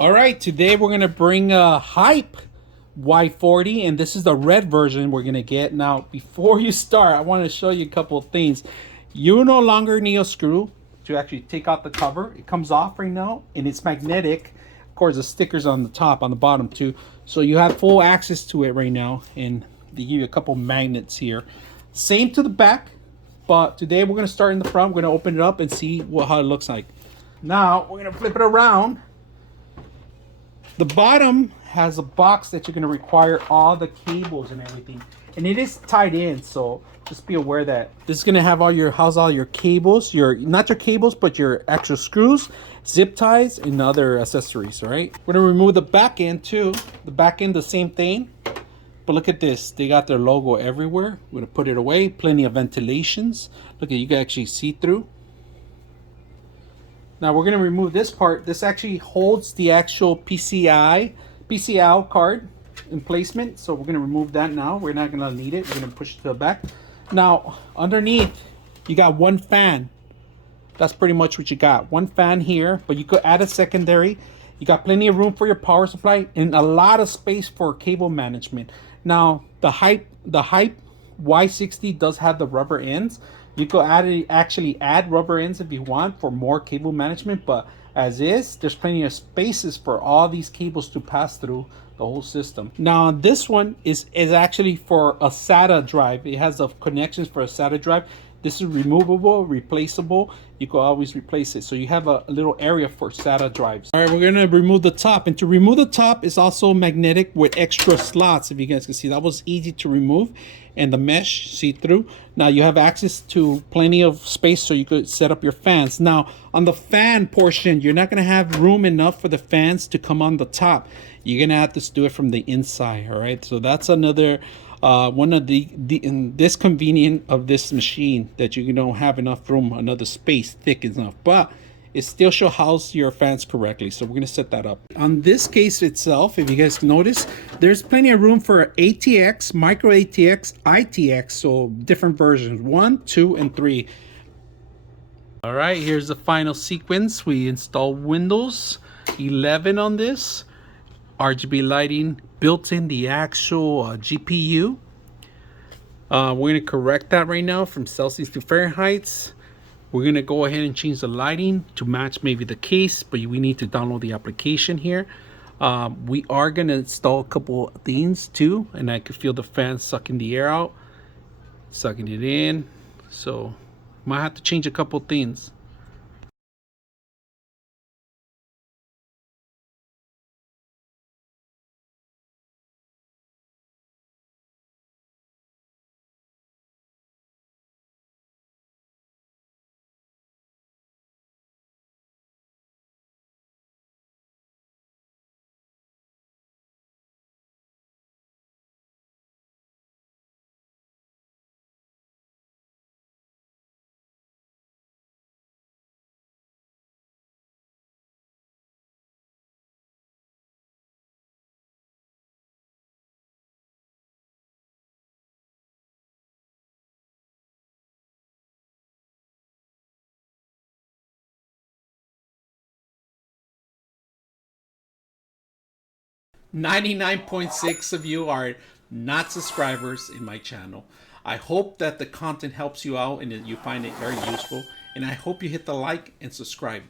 All right, today we're gonna bring a HYTE Y40, and this is the red version we're gonna get. Now, before you start, I want to show you a couple of things. You no longer need a screw to actually take out the cover. It comes off right now, and it's magnetic. Of course, the stickers on the top, on the bottom too. So you have full access to it right now, and they give you a couple magnets here. Same to the back, but today we're gonna start in the front. We're gonna open it up and see how it looks like. Now we're gonna flip it around. The bottom has a box that you're going to require all the cables and everything, and it is tied in, so just be aware that this is going to have all your cables, your not your cables but your actual screws, zip ties, and other accessories. All right, we're going to remove the back end too. The back end, the same thing, but look at this, they got their logo everywhere. We're going to put it away. Plenty of ventilations. Look at, you can actually see through. Now we're going to remove this part. This actually holds the actual PCIe card in placement. So we're going to remove that now. We're not going to need it. We're going to push it to the back. Now underneath, you got one fan. That's pretty much what you got. One fan here, but you could add a secondary. You got plenty of room for your power supply and a lot of space for cable management. Now the HYTE Y40 does have the rubber ends. You could actually add rubber ends if you want for more cable management, but as is, there's plenty of spaces for all these cables to pass through the whole system. Now this one is actually for a SATA drive. It has the connections for a SATA drive. This is removable, replaceable. You can always replace it. So you have a little area for SATA drives. All right, we're gonna remove the top. And to remove the top is also magnetic with extra slots. If you guys can see, that was easy to remove. And the mesh see-through. Now you have access to plenty of space so you could set up your fans. Now on the fan portion, you're not gonna have room enough for the fans to come on the top. You're gonna have to do it from the inside, all right? So that's another one of the disconvenient of this machine, that you don't have enough room, another space thick enough, but it still should house your fans correctly. So we're going to set that up. On this case itself, if you guys notice, there's plenty of room for ATX, micro ATX, ITX, so different versions, 1, 2, and 3. All right, here's the final sequence. We install Windows 11 on this. RGB lighting built in the actual GPU. We're going to correct that right now from Celsius to Fahrenheit. We're going to go ahead and change the lighting to match maybe the case, but we need to download the application here. We are going to install a couple of things too, and I could feel the fan sucking the air out, sucking it in. So might have to change a couple of things. .6 of you are not subscribers in my channel. I hope that the content helps you out and that you find it very useful, and I hope you hit the like and subscribe.